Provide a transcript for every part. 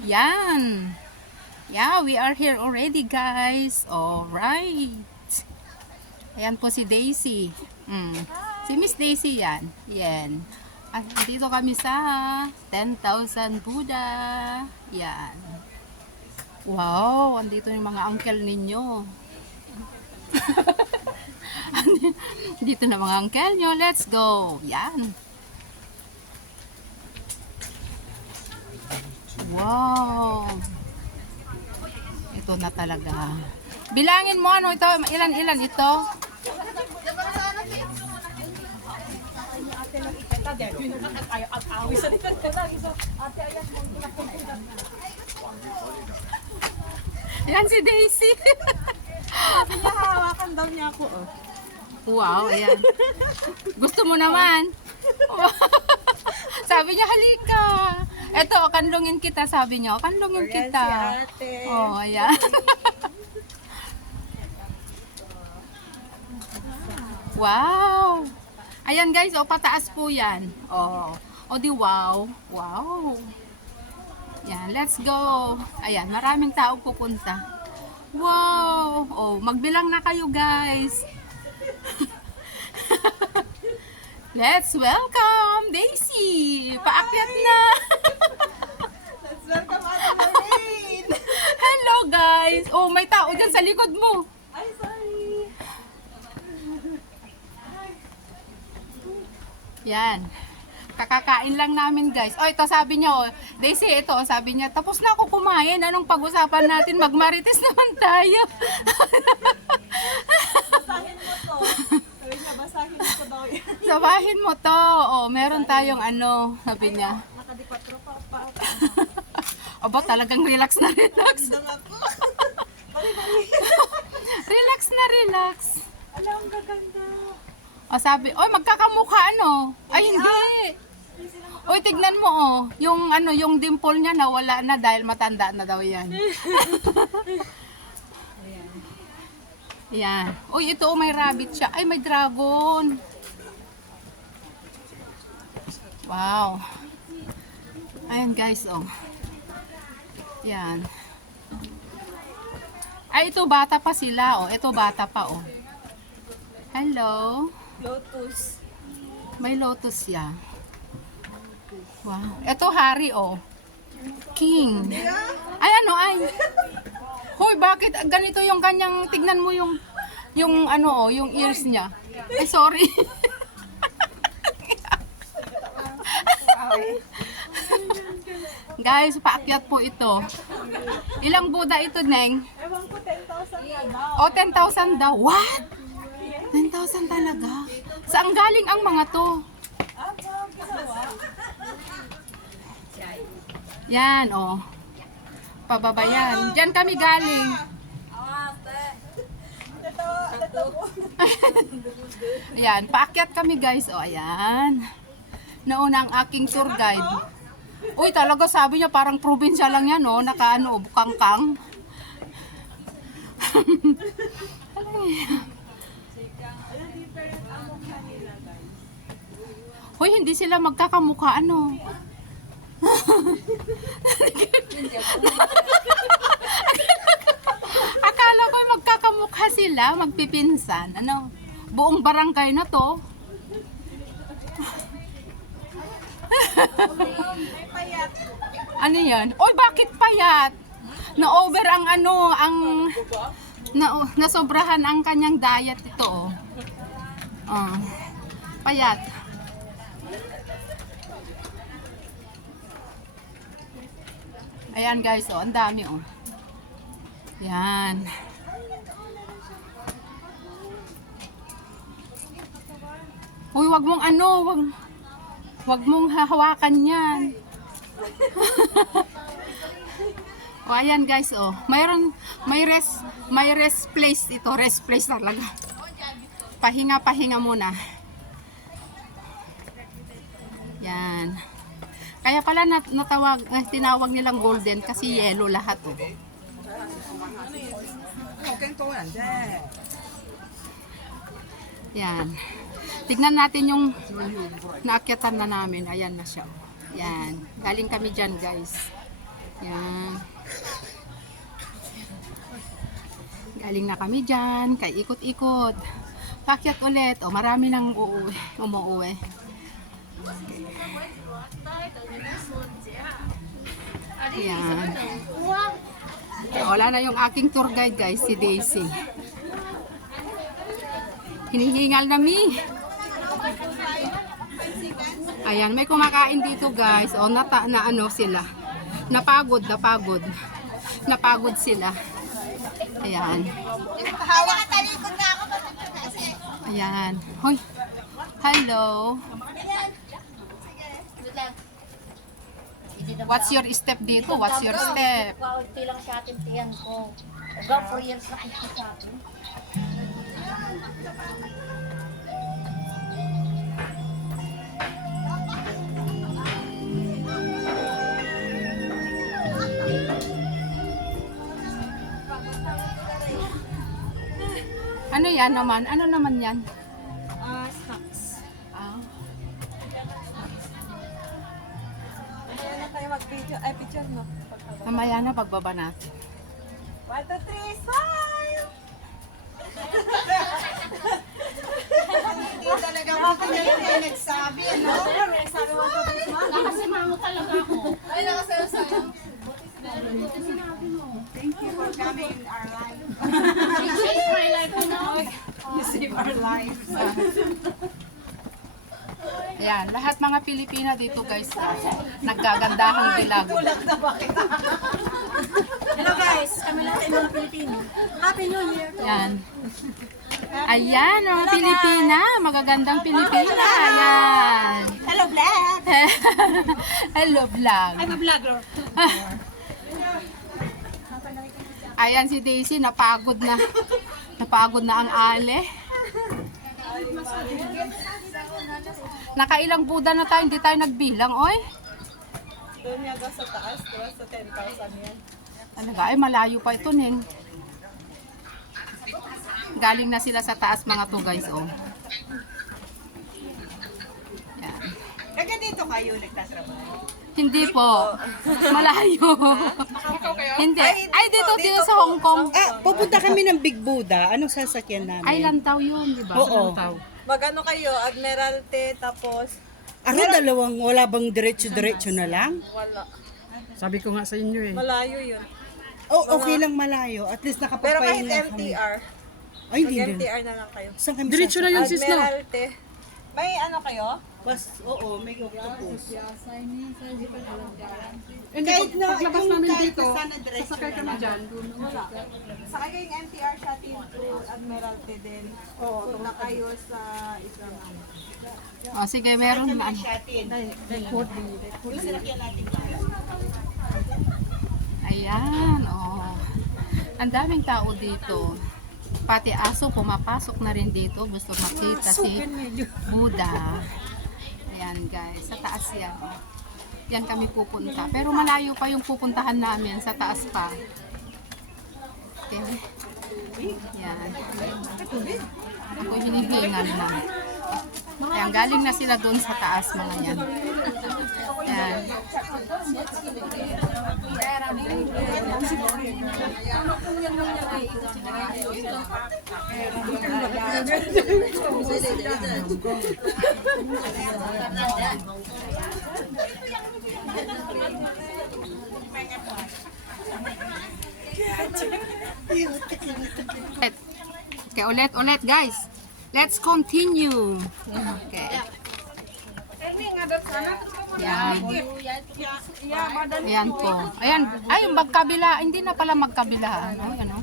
Yan. Yeah, we are here already, guys. Alright. Ayan po si Daisy. Si Miss Daisy yan. Yan. At dito kami sa 10,000 Buddha. Yan. Wow, andito yung mga uncle ninyo. Dito na mga uncle nyo. Let's go. Yan. Wow. Ito na talaga. Bilangin mo ano ito, ilan ito? Yan si Daisy. Sabi niya, hawakan daw niya ako. Oh. Wow, ayan. Gusto mo naman? Sabi niya, halika. Eto, kanlungin kita, sabi niya. Kanlungin Ayan kita. si ate. Oh, ayan. Wow. Ayan guys, oh, pataas po yan. Oh, oh di wow. Wow. Yan, let's go. Ayan, maraming tao pupunta. Wow. Oh, magbilang na kayo guys. Let's welcome Daisy. Paakyat na. Let's welcome Ate Lorraine. Hello guys. Oh, may tao dyan sa likod mo. Ay, sorry. Yan. Kakakain lang namin guys. Oh, ito sabi niya, oh, Daisy, ito, sabi niya, tapos na ako kumain. Anong pag-usapan natin? Magmarites naman tayo. Basahin mo to. Sabi niya, basahin mo to daw yan. Sabahin mo to. Oh, meron tayong ano, sabi niya. Nakadikwatro pa. Aba, talagang relax na relax. Dang ako. Relax na relax. Alam, ang gaganda. O sabi, oy magkakamukha ano? Ay hindi. Oy tignan mo oh, yung ano, yung dimple niya nawala na dahil matanda na daw 'yan. Yan. Uy, ito oh, may rabbit siya. Ay, may dragon. Wow. Ayan guys, oh. Yan. Ay, ito bata pa sila, oh. Ito bata pa, oh. Hello. Lotus. May lotus yan. Wow. Ito hari, oh. King. Ay, ano, ay. Hoy, bakit ganito yung kanyang, tignan mo yung ano, oh, yung ears niya. Ay, sorry. Guys, paakyat po ito. Ilang Buddha ito, Neng? Ewan ko, 10,000 yan. O, 10,000 daw. What? 10,000 talaga? Saan galing ang mga to? Yan, oh. Pababa yan. Diyan kami galing. Ayan, paakyat kami guys. O, ayan. Nauna ang aking tour guide. Uy, talaga sabi niya parang probinsya lang yan, oh. Naka, ano, bukangkang. Hoy, hindi sila magkakamukha, ano. Akala ko magkakamukha sila, magpipinsan. Ano, buong barangay na to. Ano yan? Oy, bakit payat? Na-over ang ano, nasobrahan ang kanyang diet ito, oh. Payat. Ayan guys, oh, ang dami, oh. Yan. Uy, wag mong ano, wag mong hahawakan yan. O, ayan guys, oh. May rest place ito, rest place talaga. Pahinga muna. Yan. Kaya pala tinawag nilang golden kasi yellow lahat, oh. Yan. Tignan natin yung naakyatan na namin. Ayan na siya. Yan. Galing kami dyan, guys. Yan. Galing na kami dyan, kay ikot-ikot. Pakyat ulit. O, marami nang umuwi. Yan. Wala na yung aking tour guide guys, si Daisy. Hinihingal na mi. Ayan, may kumakain dito guys. O, na ano sila. Napagod. Napagod sila. Ayan. Ayan. Hoy. Hello. What's your step dito? What's your step? Kaunti lang sa atin tiyan ko. Hanggang 4 years na kasi sa akin. Ano yan naman? Ano naman yan? Snacks. Ah. Ayan na tayo mag-video. Ay, picture no. Mamaya na pagbaba natin. 1, 2, 3, smile! Hindi talaga makinig na nagsabi, ano? Sabi 1, 2, 3, smile. Nakasimango talaga ako. Ay, nakasayo-sayo. Thank you for coming in our life. Change my life, you know? You save our lives. Ayan, lahat mga Pilipina dito guys, naggagandahang dilag. Hello guys, kami lahat ay mga Pilipino. Happy New Year! Ayan. Ayan, mga Pilipina, magagandang Pilipina. Ayan. Hello vlog! Hello vlog. I'm a vlogger. Ayan si Daisy, napagod na. Napagod na ang ale. Nakailang Buddha na tayo, hindi tayo nagbilang, oy. Doon yaga sa taas, diba? Sa 10,000 yan. Talaga, ay malayo pa ito, Ning. Galing na sila sa taas mga to guys, oh. Yan. Kaya dito kayo nagtatrabaho? Hindi po. Malayo. Hindi. Ay, dito sa Hong Kong. Pupunta kami ng Big Buddha. Anong sasakyan namin? Ay, Lantaw yun, di ba? Oo. Lantaw. Magano kayo? Admiralty, tapos Dalawang wala bang diretso-diretso na lang? wala. Sabi ko nga sa inyo eh. Malayo yun. Oh, okay lang malayo. At least Pero kahit nakapagpahinga kami. MTR, Ay, hindi din. MTR na lang kayo. Saan kami Diretso na yun, sis, no? Admiralty. May ano kayo? Oo, may octopus. Hindi, Kahit na paglabas yung namin kahit dito, na sana diretso sasakay na kami lang. dyan. Sakay kayong MTR siya to Admiralty din. Oo. Punta kayo sa isang ano. O, sige, meron na. Yung sinakyan natin. Ayan, oh. Ang daming tao dito. Pati aso pumapasok na rin dito. Gusto makita si Buddha. Ayan guys, sa taas yan. Yan kami pupunta. Pero malayo pa yung pupuntahan namin, sa taas pa. Okay. Yan. Ako hinihingal na. Ayan, galing na sila doon sa taas mga yan. Ayan. Okay, ulit guys. Let's continue. Okay. Yan. Ayan po. Ayan. Ay, yung magkabila. Hindi na pala magkabila. Ano?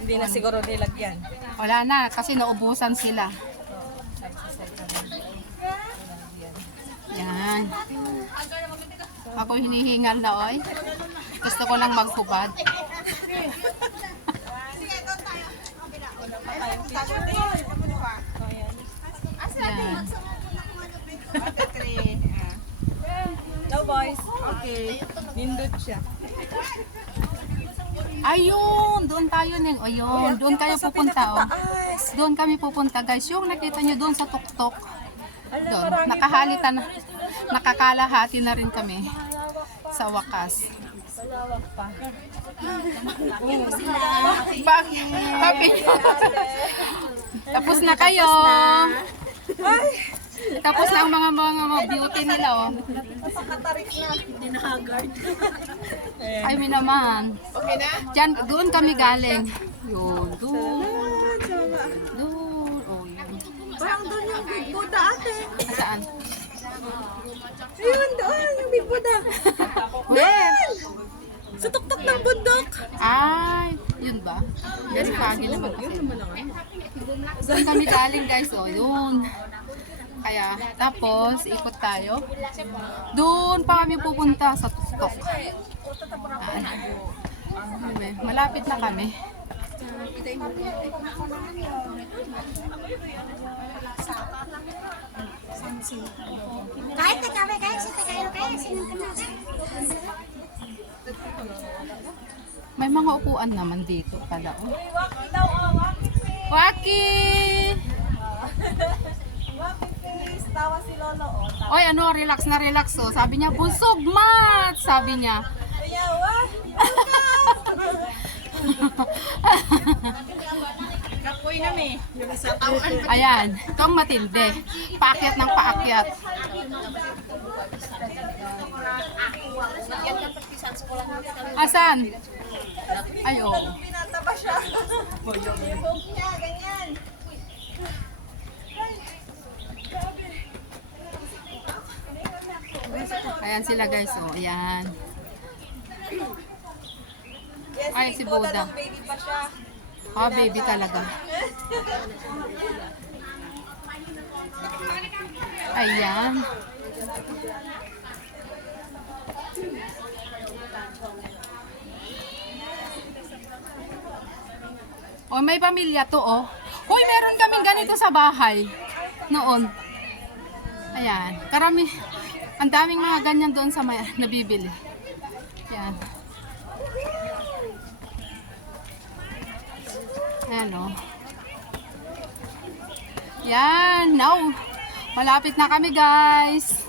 Hindi na siguro nilagyan. Wala na. Kasi naubusan sila. Yan. Ako hinihingal na, oy. Gusto ko lang maghubad. Yan. No boys. Okay. Nindot siya. Ayun, doon tayo ning. Ayun, doon kayo pupunta, oh. Doon kami pupunta, guys. Yung nakita nyo doon sa tuktok. Doon, nakakalahati na rin kami sa wakas. Bakit? Happy. Tapos na kayo. Tapos na ang mga beauty nila, oh. Ay, mi naman. Okay na? Diyan, doon kami galing. Yun, doon. Doon. Oh, yun. Parang doon yung Big Buddha ate. Saan? Ayun, doon yung Big Buddha. Where? Sa tuktok ng bundok. Ay, yun ba? Very foggy naman kasi. Doon kami galing guys, oh, yun. Kaya, tapos, ikot tayo. Doon pa kami pupunta sa tuktok. Malapit na kami. Kahit nagkami kayo, si Tagayro kayo, sinang ka na. May mga upuan naman dito pala. Oh. Waki! Tawa si Lolo. Oy, ano, relax na relax. Oh. Sabi niya, busog mat! Sabi niya. Kapoy na me. Ayan, ito ang matindi. Paakyat ng paakyat. Asan? Ay, oh. Pinataba siya. Yung poke niya, ganyan. Ayan sila guys, oh. Ayan. Yes, Ay, Big si Buddha Buddha. nung baby pa siya. Ah, baby talaga. Ayan. Oh, may pamilya to, oh. Hoy, meron kaming ganito sa bahay. Noon. Ayan. Karami. Ang daming mga ganyan doon sa may nabibili. Ayan. Ayan, oh. Yan. Now, malapit na kami, guys.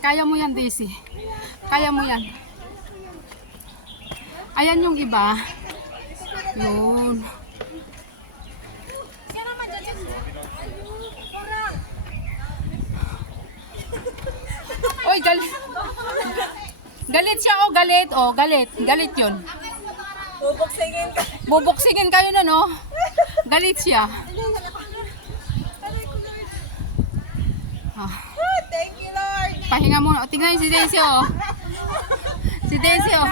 Kaya mo yan, Daisy. Kaya mo yan. Ayan yung iba. Yun. Oy, galit. Galit siya, oh, galit. Oh, galit. Galit yun. Bubuksingin ka. Bubuksingin kayo na, no? Galit siya. Ah, Thank you, Lord. pahinga muna. O, tignan si Daisy, oh. Si Daisy, oh.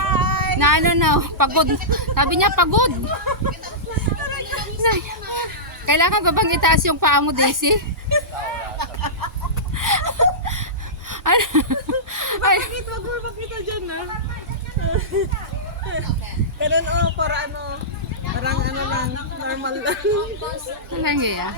Na ano na, oh, pagod. Sabi niya, pagod. Kailangan ba bang itaas yung paa mo, Daisy? Ano? Ay, Wag mo makita dyan, ha? Ganun, oh, para ano, parang ano lang, normal lang. ano nangyayari?